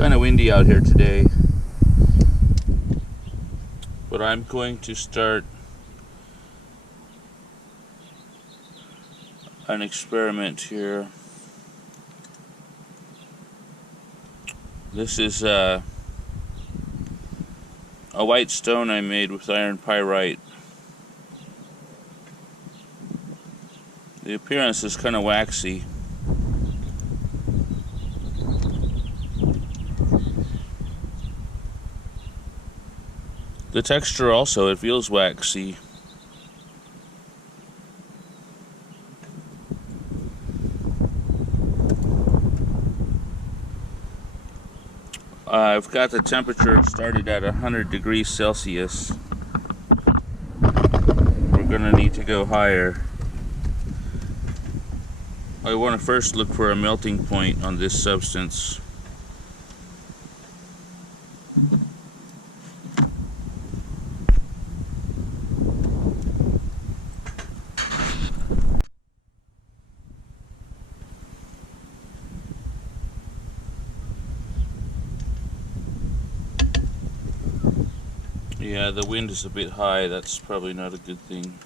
kind of windy out here today, but I'm going to start an experiment here. This is a white stone I made with iron pyrite. The appearance is kind of waxy. The texture also, it feels waxy. I've got the temperature started at 100 degrees Celsius. We're gonna need to go higher. I want to first look for a melting point on this substance. Yeah, the wind is a bit high. That's probably not a good thing.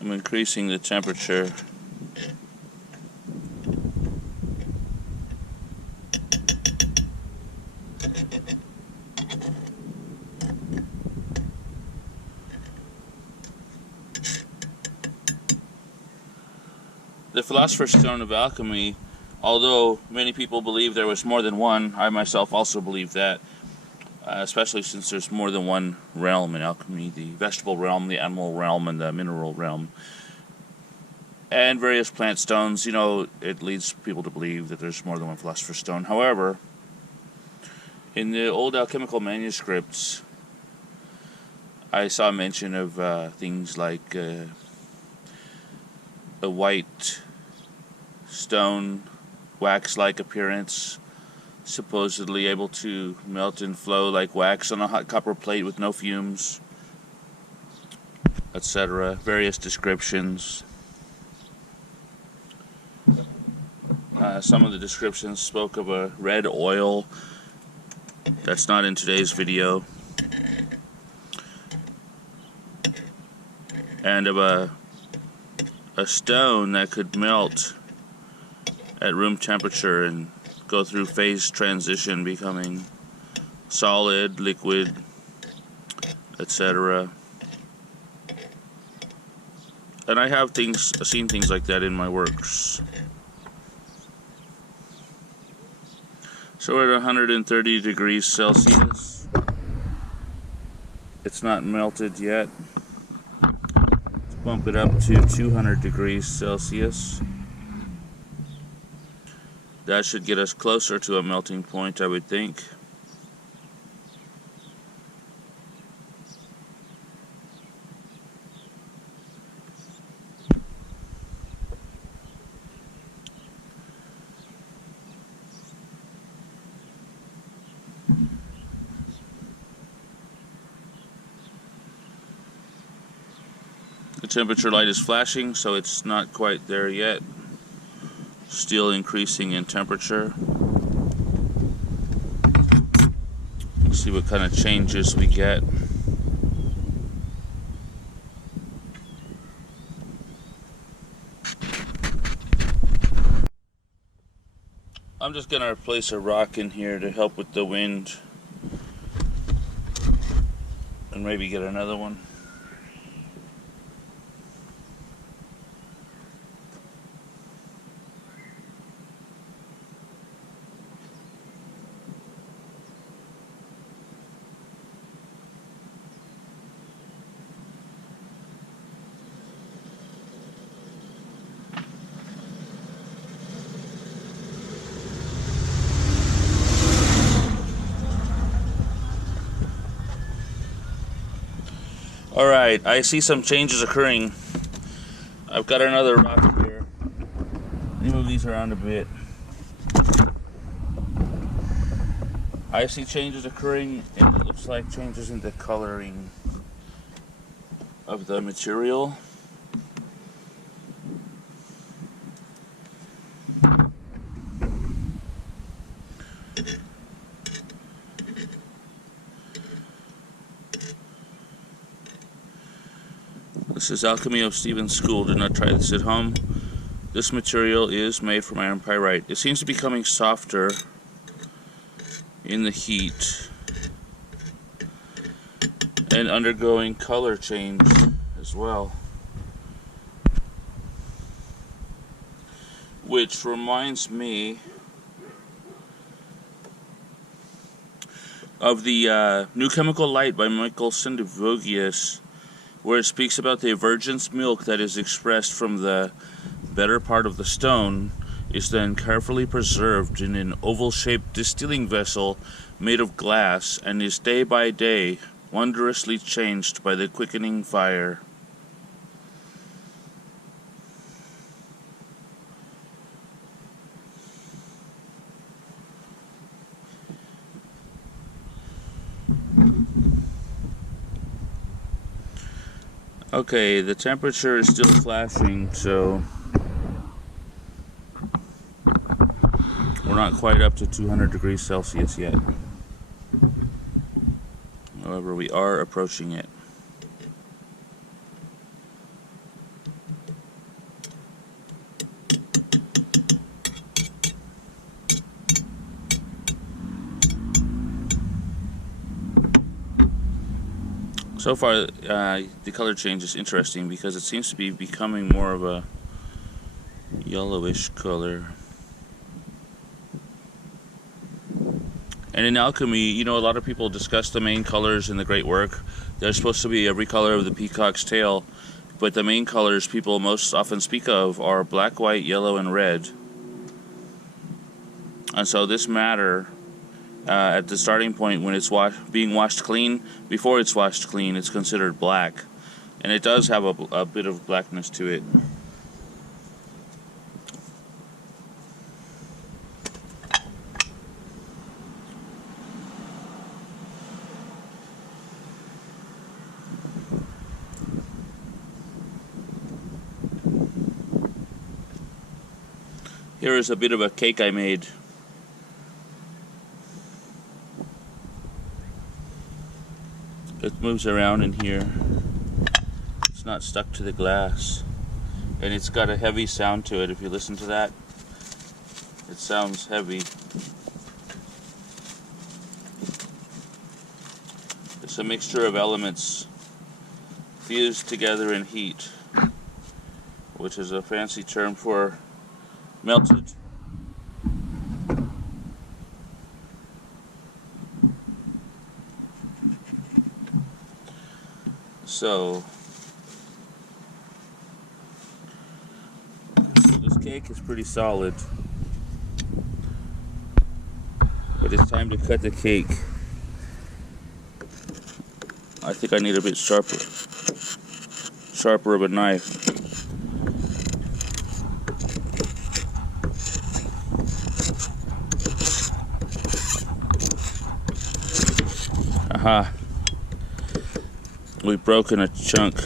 I'm increasing the temperature. The Philosopher's Stone of Alchemy, although many people believe there was more than one, I myself also believe that, especially since there's more than one realm in alchemy: the vegetable realm, the animal realm, and the mineral realm. And various plant stones, you know, it leads people to believe that there's more than one Philosopher's Stone. However, in the old alchemical manuscripts, I saw mention of things like a white stone, wax-like appearance, supposedly able to melt and flow like wax on a hot copper plate with no fumes, etc. Various descriptions. Some of the descriptions spoke of a red oil. That's not in today's video. And of a stone that could melt at room temperature and go through phase transition, becoming solid, liquid, etc. And I have seen things like that in my works. So we're at 130 degrees Celsius. It's not melted yet. Let's bump it up to 200 degrees Celsius. That should get us closer to a melting point, I would think. The temperature light is flashing, so it's not quite there yet. Still increasing in temperature. Let's see what kind of changes we get. I'm just going to place a rock in here to help with the wind, and maybe get another one. Alright, I see some changes occurring. I've got another rock here. Let me move these around a bit. I see changes occurring, and it looks like changes in the coloring of the material. This is Alchemy of Steven School. Do not try this at home. This material is made from iron pyrite. It seems to be becoming softer in the heat and undergoing color change as well. Which reminds me of the New Chemical Light by Michael Sindavogius, where it speaks about the virgin's milk that is expressed from the better part of the stone is then carefully preserved in an oval-shaped distilling vessel made of glass, and is day by day wondrously changed by the quickening fire. Okay, the temperature is still flashing, so we're not quite up to 200 degrees Celsius yet. However, we are approaching it. So far, the color change is interesting because it seems to be becoming more of a yellowish color. And in alchemy, you know, a lot of people discuss the main colors in the great work. They're supposed to be every color of the peacock's tail, but the main colors people most often speak of are black, white, yellow, and red. And so this matter, at the starting point when it's being washed clean, before it's washed clean, it's considered black. And it does have a bit of blackness to it. Here is a bit of a cake I made. It moves around in here. It's not stuck to the glass. And it's got a heavy sound to it. If you listen to that, it sounds heavy. It's a mixture of elements fused together in heat, which is a fancy term for melted. So this cake is pretty solid, but it's time to cut the cake. I think I need a bit sharper of a knife. Aha. We've broken a chunk.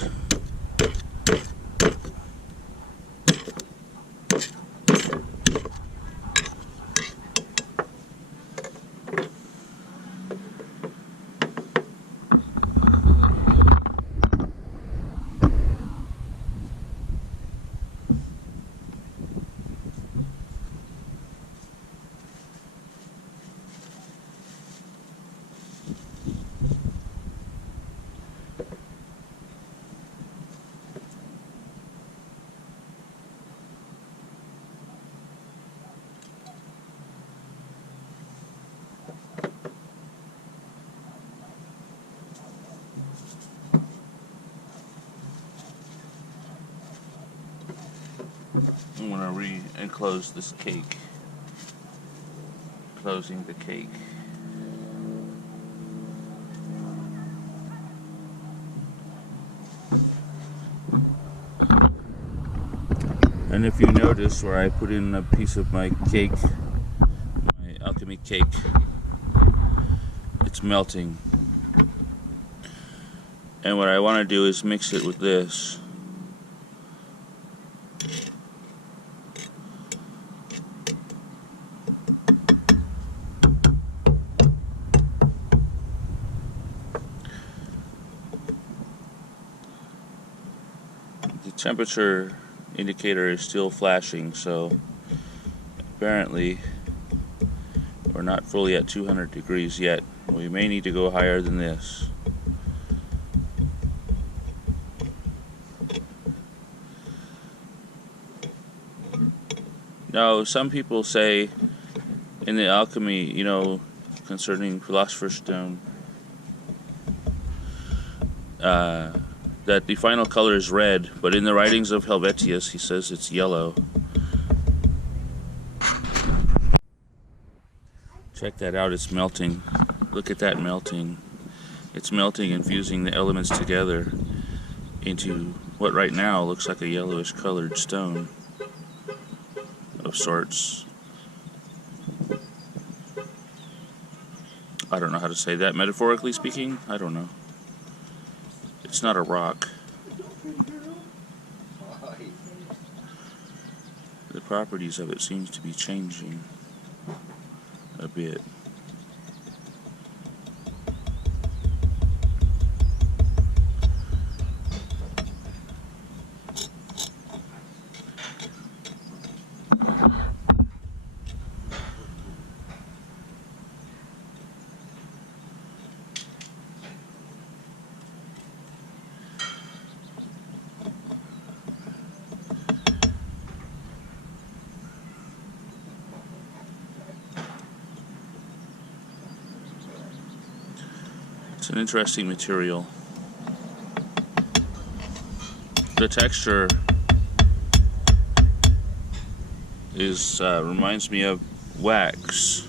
I'm going to re-enclose this cake. Closing the cake. And if you notice where I put in a piece of my cake, my alchemy cake, it's melting. And what I want to do is mix it with this. The temperature indicator is still flashing, so apparently we're not fully at 200 degrees yet. We may need to go higher than this. Now, some people say in the alchemy, you know, concerning Philosopher's Stone, that the final color is red, but in the writings of Helvetius, he says it's yellow. Check that out, it's melting. Look at that melting. It's melting and fusing the elements together into what right now looks like a yellowish colored stone of sorts. I don't know how to say that, metaphorically speaking, I don't know. It's not a rock. The properties of it seems to be changing a bit. It's an interesting material. The texture is reminds me of wax.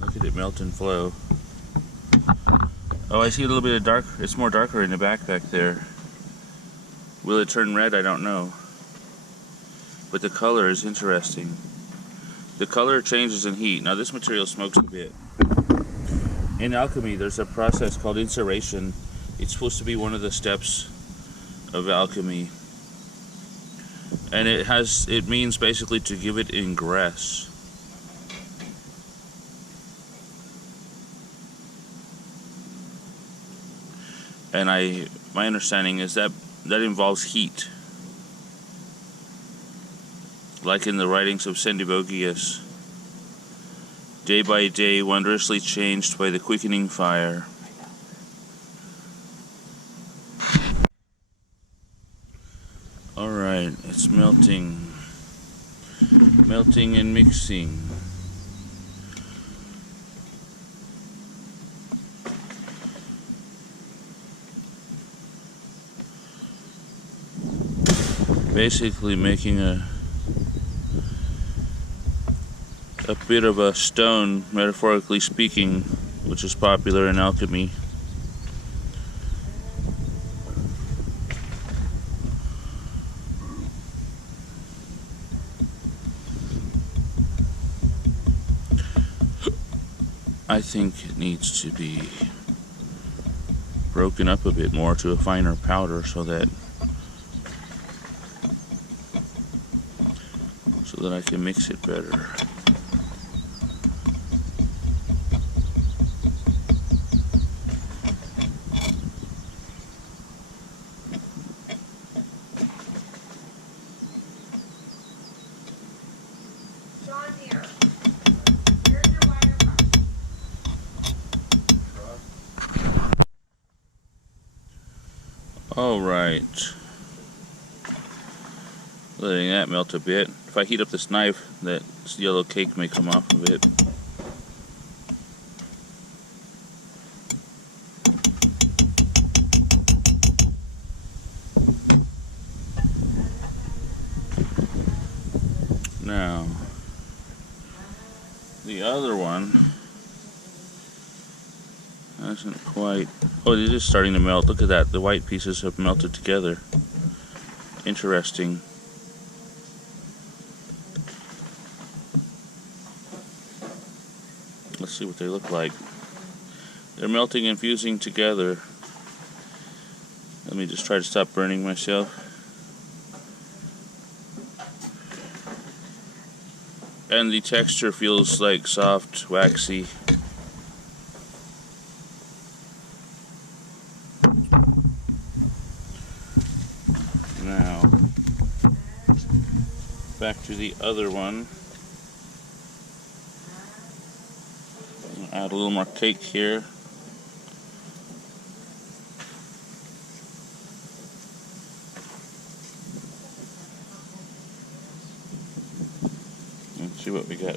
Look at it melt and flow. Oh, I see a little bit of dark. It's more darker in the back there. Will it turn red? I don't know. But the color is interesting. The color changes in heat. Now this material smokes a bit. In alchemy, there's a process called inceration. It's supposed to be one of the steps of alchemy. And it means basically to give it ingress. And my understanding is that involves heat. Like in the writings of Sendivogius, day by day wondrously changed by the quickening fire. Alright, it's melting. Melting and mixing. Basically making a bit of a stone, metaphorically speaking, which is popular in alchemy. I think it needs to be broken up a bit more to a finer powder so that I can mix it better. Alright, letting that melt a bit. If I heat up this knife, that yellow cake may come off a bit. Now, the other one hasn't quite... Oh, it is starting to melt. Look at that. The white pieces have melted together. Interesting. Let's see what they look like. They're melting and fusing together. Let me just try to stop burning myself. And the texture feels like soft, waxy. back to the other one. Add a little more cake here. Let's see what we got.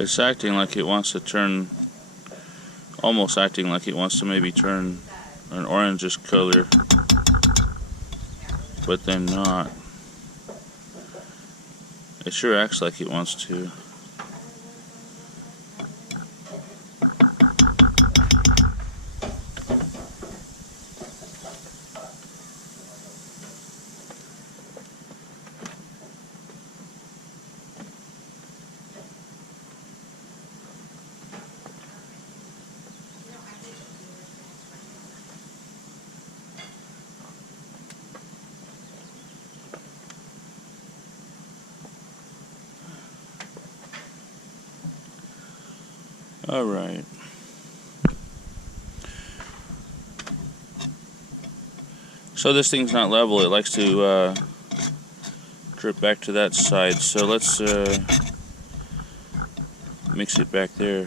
It's acting like it wants to turn, almost acting like it wants to maybe turn an orangish color, but then not. It sure acts like it wants to. All right. So this thing's not level. It likes to drip back to that side. So let's mix it back there.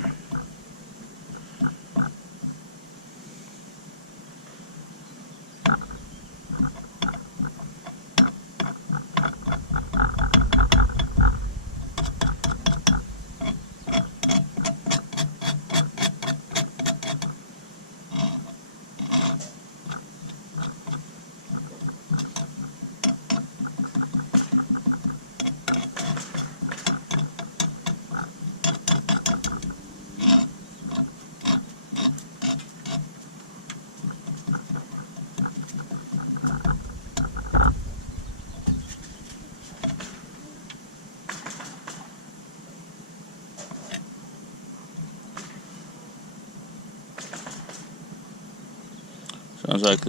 Sounds like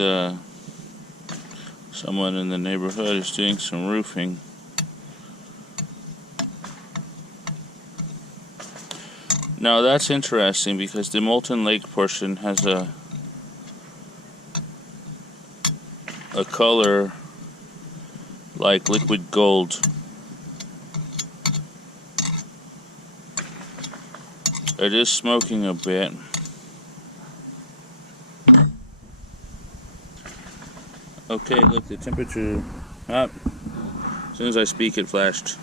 someone in the neighborhood is doing some roofing. Now that's interesting because the molten lake portion has a color like liquid gold. It is smoking a bit. Okay, look, the temperature up. As soon as I speak, it flashed.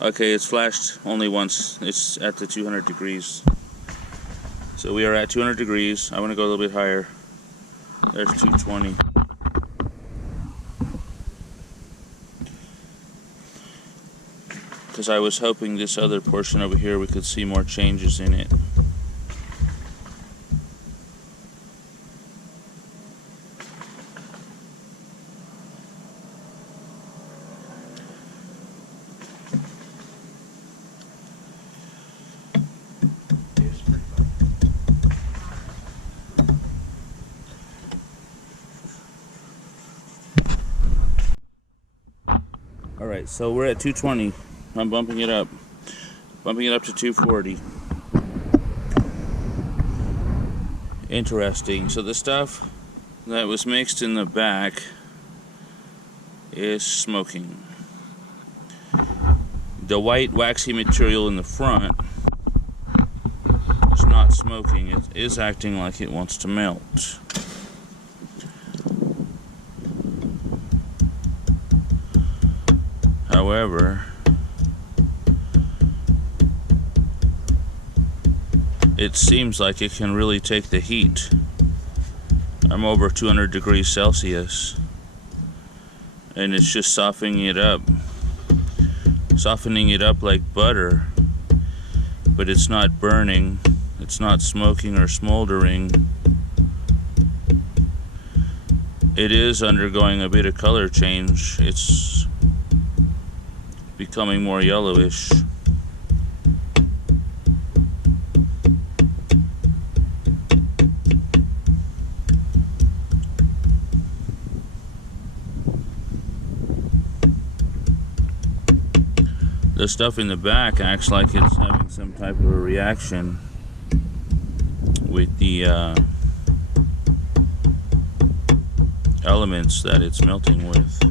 Okay, it's flashed only once. It's at the 200 degrees. So we are at 200 degrees. I want to go a little bit higher. There's 220. Because I was hoping this other portion over here we could see more changes in it. Alright, so we're at 220. I'm bumping it up. Bumping it up to 240. Interesting. So the stuff that was mixed in the back is smoking. The white waxy material in the front is not smoking. It is acting like it wants to melt. However, it seems like it can really take the heat. I'm over 200 degrees Celsius, and it's just softening it up like butter, but it's not burning, it's not smoking or smoldering. it is undergoing a bit of color change. It's becoming more yellowish. The stuff in the back acts like it's having some type of a reaction with the elements that it's melting with.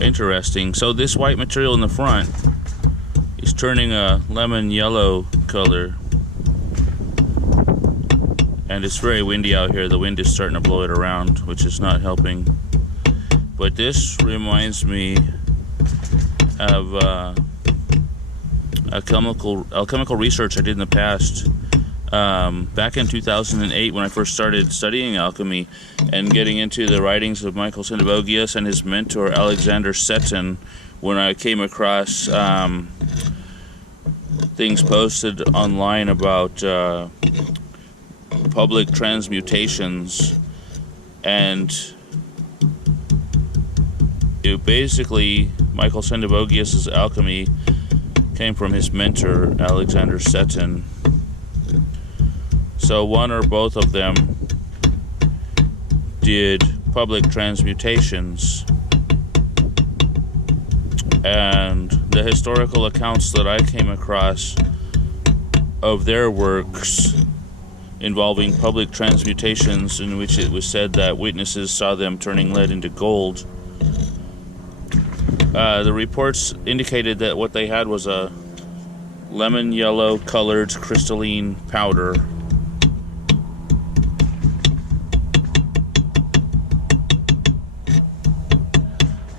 Interesting. So this white material in the front is turning a lemon yellow color. And it's very windy out here. The wind is starting to blow it around, which is not helping. But this reminds me of alchemical research I did in the past. Back in 2008, when I first started studying alchemy and getting into the writings of Michael Sindavogius and his mentor Alexander Seton, when I came across things posted online about public transmutations, and it basically, Michael Sindavogius' alchemy came from his mentor Alexander Seton. So one or both of them did public transmutations, and the historical accounts that I came across of their works involving public transmutations, in which it was said that witnesses saw them turning lead into gold. The reports indicated that what they had was a lemon yellow colored crystalline powder.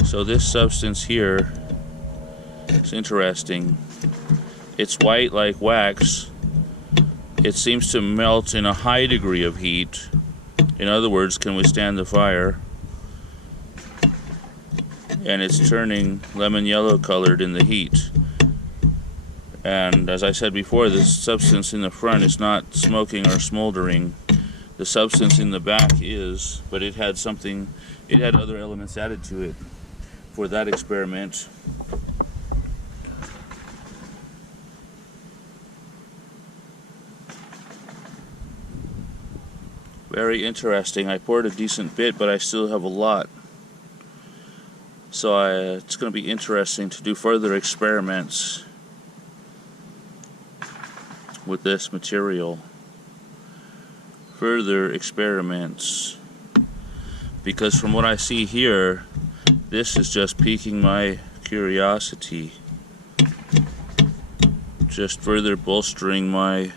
So this substance here is interesting. It's white like wax. It seems to melt in a high degree of heat. In other words, can withstand the fire. And it's turning lemon yellow colored in the heat. And as I said before, this substance in the front is not smoking or smoldering. The substance in the back is, but it had other elements added to it for that experiment. Very interesting. I poured a decent bit, but I still have a lot. So it's going to be interesting to do further experiments with this material. Further experiments. Because from what I see here, this is just piquing my curiosity. Just further bolstering my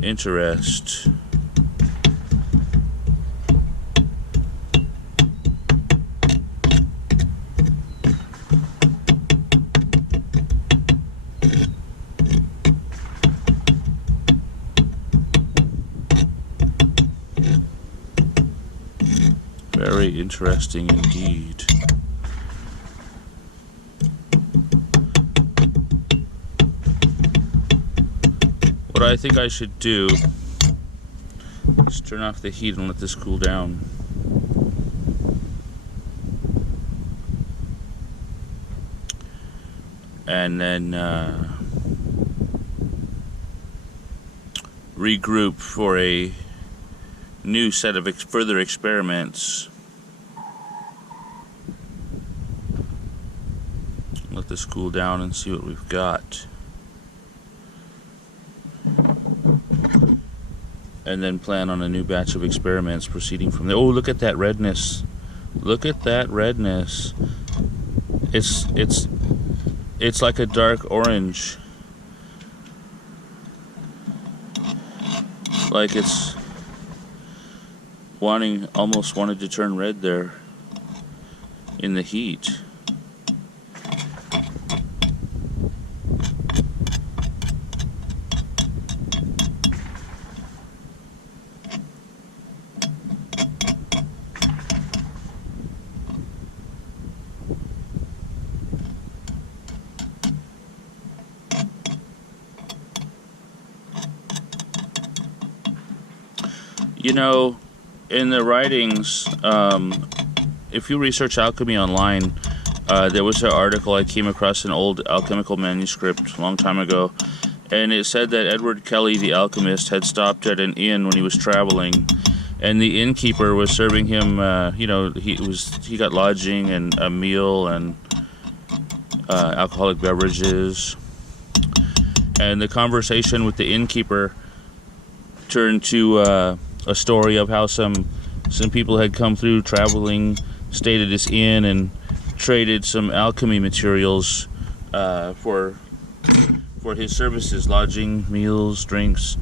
interest. Very interesting indeed. What I think I should do is turn off the heat and let this cool down. And then regroup for a new set of further experiments. Let this cool down and see what we've got. And then plan on a new batch of experiments proceeding from there. Oh, look at that redness. Look at that redness. It's like a dark orange. Like it's almost wanted to turn red there in the heat. You know, in the writings, if you research alchemy online, there was an article I came across, an old alchemical manuscript a long time ago, and it said that Edward Kelly, the alchemist, had stopped at an inn when he was traveling, and the innkeeper was serving him. He got lodging and a meal and alcoholic beverages, and the conversation with the innkeeper turned to a story of how some people had come through traveling, stayed at this inn, and traded some alchemy materials for his services, lodging, meals, drinks,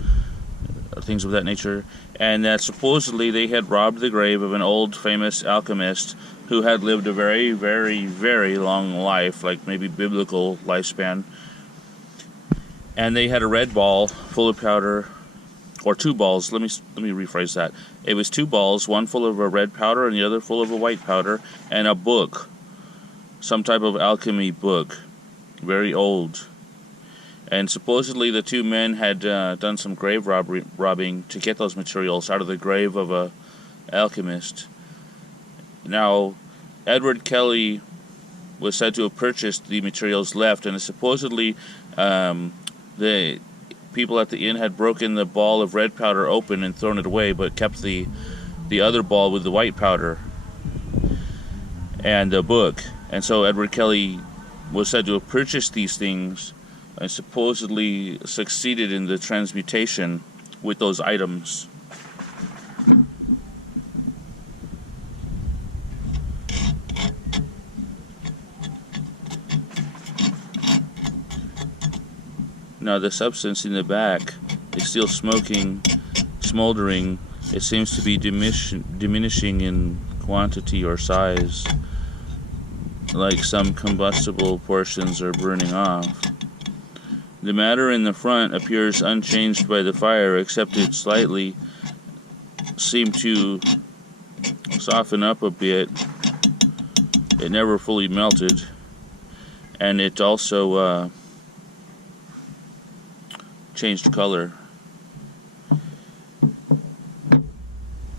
things of that nature, and that supposedly they had robbed the grave of an old famous alchemist who had lived a very, very, very long life, like maybe biblical lifespan, and they had a red ball full of powder, or two balls. Let me rephrase that. It was two balls, one full of a red powder and the other full of a white powder, and a book, some type of alchemy book, very old. And supposedly the two men had done some grave robbing to get those materials out of the grave of a alchemist. Now, Edward Kelly was said to have purchased the materials left, and supposedly the people at the inn had broken the ball of red powder open and thrown it away, but kept the other ball with the white powder and the book. And so Edward Kelly was said to have purchased these things and supposedly succeeded in the transmutation with those items. Now the substance in the back is still smoking, smoldering. It seems to be diminishing in quantity or size, like some combustible portions are burning off. The matter in the front appears unchanged by the fire, except it slightly seemed to soften up a bit. It never fully melted, and it also changed color.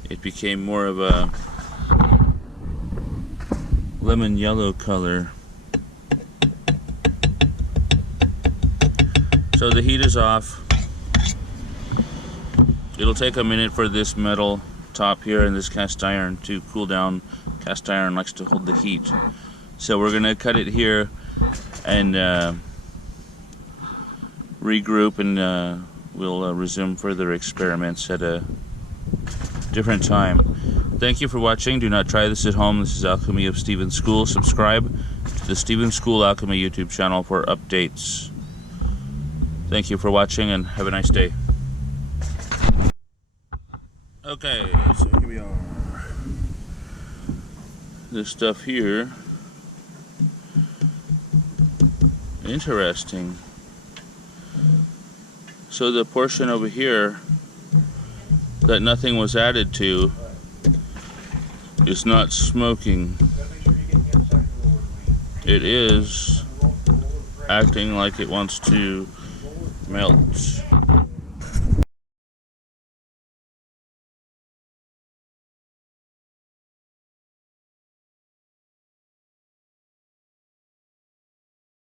It became more of a lemon yellow color. So the heat is off. It'll take a minute for this metal top here and this cast iron to cool down. Cast iron likes to hold the heat. So we're gonna cut it here and regroup, and we'll resume further experiments at a different time. Thank you for watching. Do not try this at home. This is Alchemy of Steven School. Subscribe to the Steven School Alchemy YouTube channel for updates. Thank you for watching, and have a nice day. Okay, so here we are. This stuff here, interesting. So the portion over here that nothing was added to is not smoking. It is acting like it wants to melt.